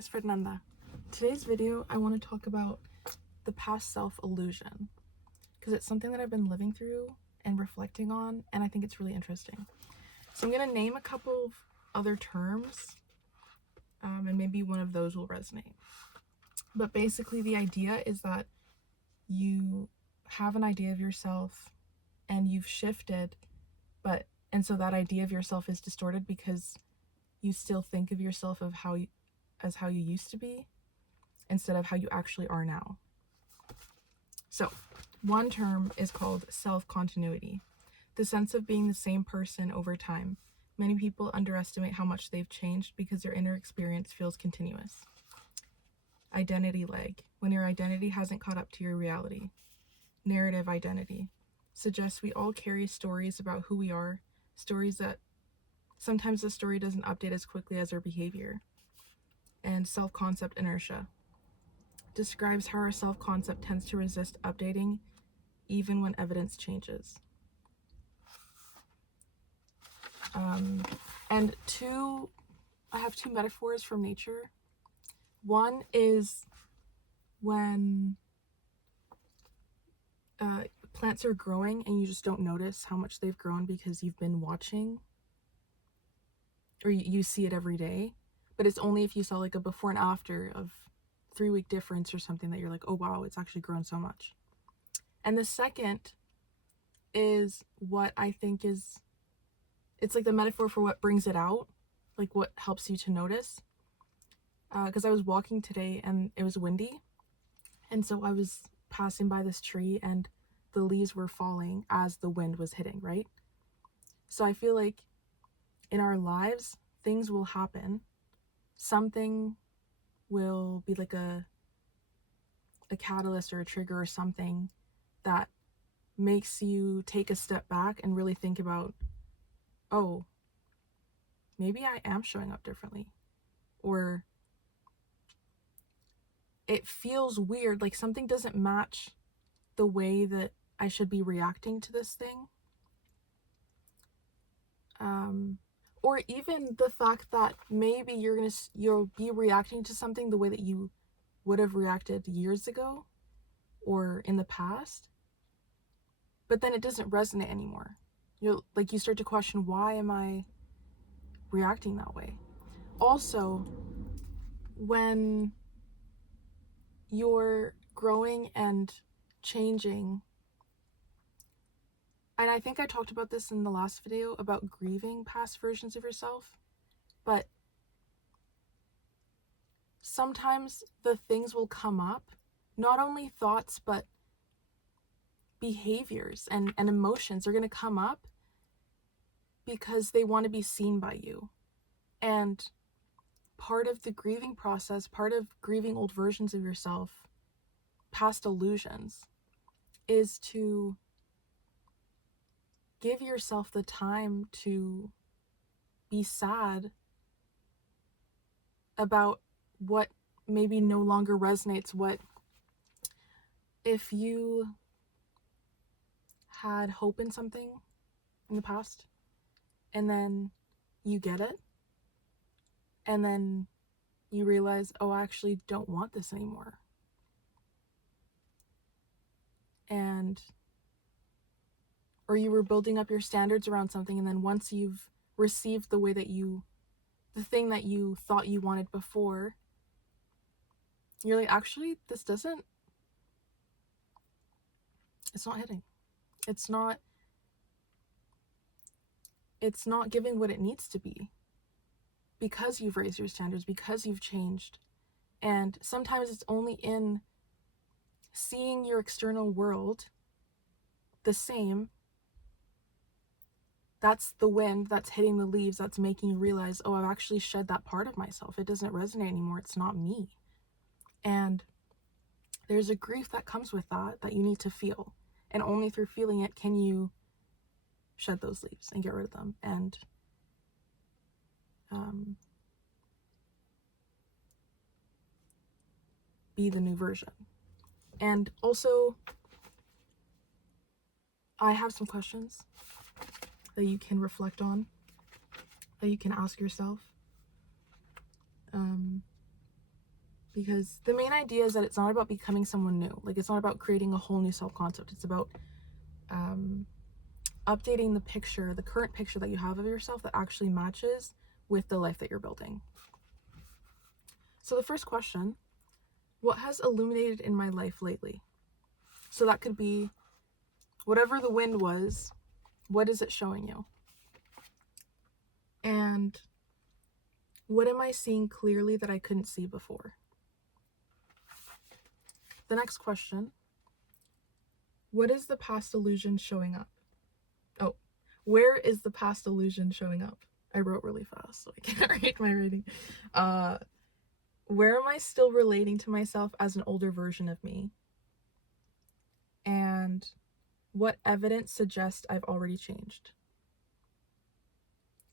es Fernanda. Today's video, I want to talk about the past self illusion because it's something that I've been living through and reflecting on, and I think it's really interesting. So I'm going to name a couple of other terms, and maybe one of those will resonate. But basically, the idea is that you have an idea of yourself and you've shifted, and so that idea of yourself is distorted because you still think of yourself as how you used to be instead of how you actually are now. So, one term is called self-continuity, the sense of being the same person over time. Many people underestimate how much they've changed because their inner experience feels continuous. Identity lag, when your identity hasn't caught up to your reality. Narrative identity suggests we all carry stories about who we are, stories that sometimes the story doesn't update as quickly as our behavior. And self-concept inertia describes how our self-concept tends to resist updating even when evidence changes. And I have two metaphors from nature. One is when plants are growing and you just don't notice how much they've grown because you've been watching, or you see it every day, but it's only if you saw like a before and after of 3-week difference or something that you're like, oh wow, it's actually grown so much. And the second is what I think it's like the metaphor for what brings it out, like what helps you to notice. Because I was walking today and it was windy, and so I was passing by this tree and the leaves were falling as the wind was hitting, right? So I feel like in our lives, things will happen. Something will be like a catalyst or a trigger or something that makes you take a step back and really think about, oh, maybe I am showing up differently. Or it feels weird, like something doesn't match the way that I should be reacting to this thing. Or even the fact that maybe you'll be reacting to something the way that you would have reacted years ago or in the past, but then it doesn't resonate anymore. You start to question, why am I reacting that way? Also, when you're growing and changing, and I think I talked about this in the last video about grieving past versions of yourself, but sometimes the things will come up, not only thoughts, but behaviors and emotions are going to come up because they want to be seen by you. And part of the grieving process, part of grieving old versions of yourself, past illusions, is to give yourself the time to be sad about what maybe no longer resonates. What if you had hope in something in the past and then you get it and then you realize, oh, I actually don't want this anymore. Or you were building up your standards around something, and then once you've received the thing that you thought you wanted before, you're like, actually, it's not hitting. It's not giving what it needs to be because you've raised your standards, because you've changed. And sometimes it's only in seeing your external world the same. That's the wind that's hitting the leaves that's making you realize, oh, I've actually shed that part of myself. It doesn't resonate anymore. It's not me. And there's a grief that comes with that you need to feel. And only through feeling it can you shed those leaves and get rid of them and be the new version. And also, I have some questions that you can reflect on, that you can ask yourself. because the main idea is that it's not about becoming someone new. Like, it's not about creating a whole new self-concept. It's about updating the picture, the current picture that you have of yourself that actually matches with the life that you're building. So the first question, what has illuminated in my life lately? So that could be whatever the wind was, what is it showing you? And what am I seeing clearly that I couldn't see before? The next question, what is the past illusion showing up? Oh, where is the past illusion showing up? I wrote really fast, so I can't read my writing. Where am I still relating to myself as an older version of me? And what evidence suggests I've already changed?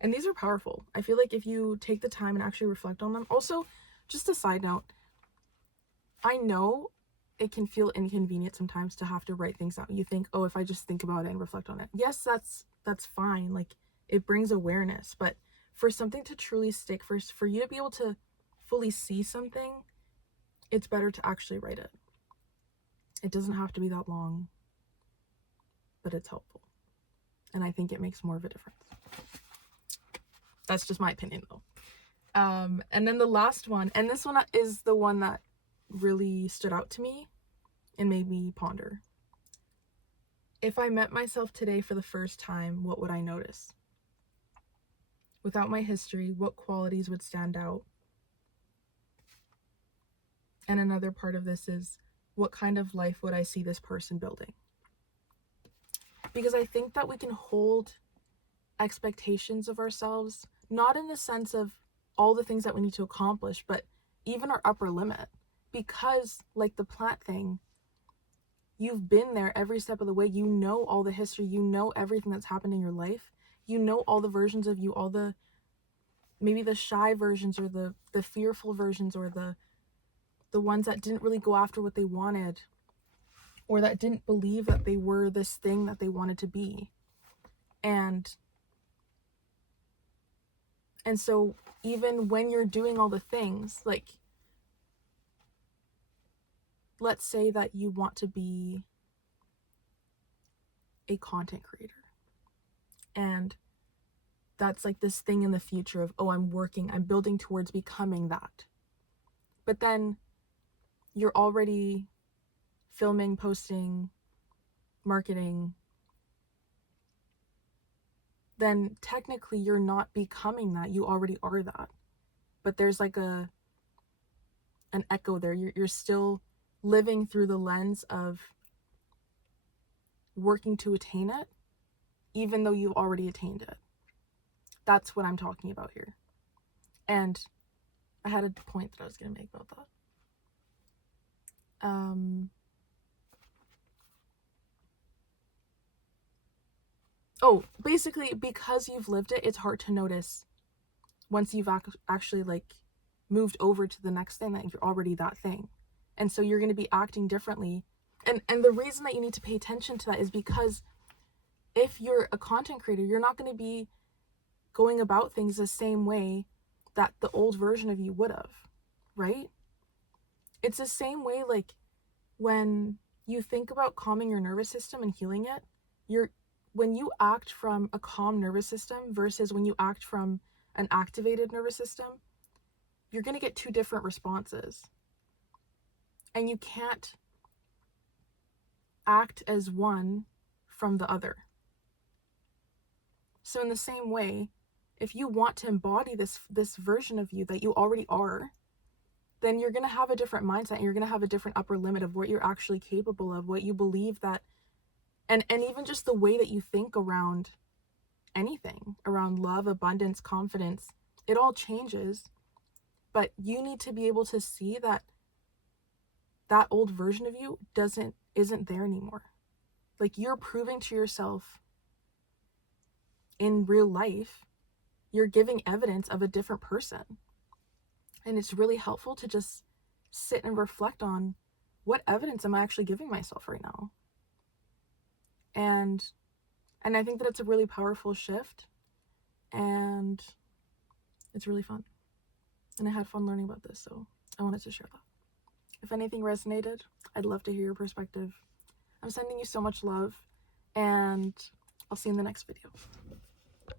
And these are powerful. I feel like if you take the time and actually reflect on them. Also, just a side note, I know it can feel inconvenient sometimes to have to write things out. You think, oh, if I just think about it and reflect on it. Yes, that's fine. Like, it brings awareness. But for something to truly stick, for you to be able to fully see something, it's better to actually write it. It doesn't have to be that long, but it's helpful. And I think it makes more of a difference. That's just my opinion, though. And then the last one, and this one is the one that really stood out to me and made me ponder. If I met myself today for the first time, what would I notice? Without my history, what qualities would stand out? And another part of this is, what kind of life would I see this person building? Because I think that we can hold expectations of ourselves, not in the sense of all the things that we need to accomplish, but even our upper limit. Because, like the plant thing, you've been there every step of the way. You know all the history. You know everything that's happened in your life. You know all the versions of you, all the, maybe the shy versions or the fearful versions or the ones that didn't really go after what they wanted or that didn't believe that they were this thing that they wanted to be. And so even when you're doing all the things, like, let's say that you want to be a content creator. And that's like this thing in the future of, oh, I'm building towards becoming that. But then you're already filming, posting, marketing. Then technically you're not becoming that. You already are that. But there's like an echo there. You're still living through the lens of working to attain it, even though you've already attained it. That's what I'm talking about here. And I had a point that I was going to make about that. Basically, because you've lived it, it's hard to notice once you've actually like moved over to the next thing that you're already that thing. And so you're going to be acting differently. And the reason that you need to pay attention to that is because if you're a content creator, you're not going to be going about things the same way that the old version of you would have, right? It's the same way, like, when you think about calming your nervous system and healing it, when you act from a calm nervous system versus when you act from an activated nervous system, you're going to get two different responses. And you can't act as one from the other. So in the same way, if you want to embody this version of you that you already are, then you're going to have a different mindset and you're going to have a different upper limit of what you're actually capable of, what you believe that, and even just the way that you think around anything, around love, abundance, confidence, it all changes. But you need to be able to see that that old version of you isn't there anymore. Like, you're proving to yourself in real life, you're giving evidence of a different person. And it's really helpful to just sit and reflect on, what evidence am I actually giving myself right now? And I think that it's a really powerful shift, and it's really fun. And I had fun learning about this, so I wanted to share that. If anything resonated, I'd love to hear your perspective. I'm sending you so much love, and I'll see you in the next video.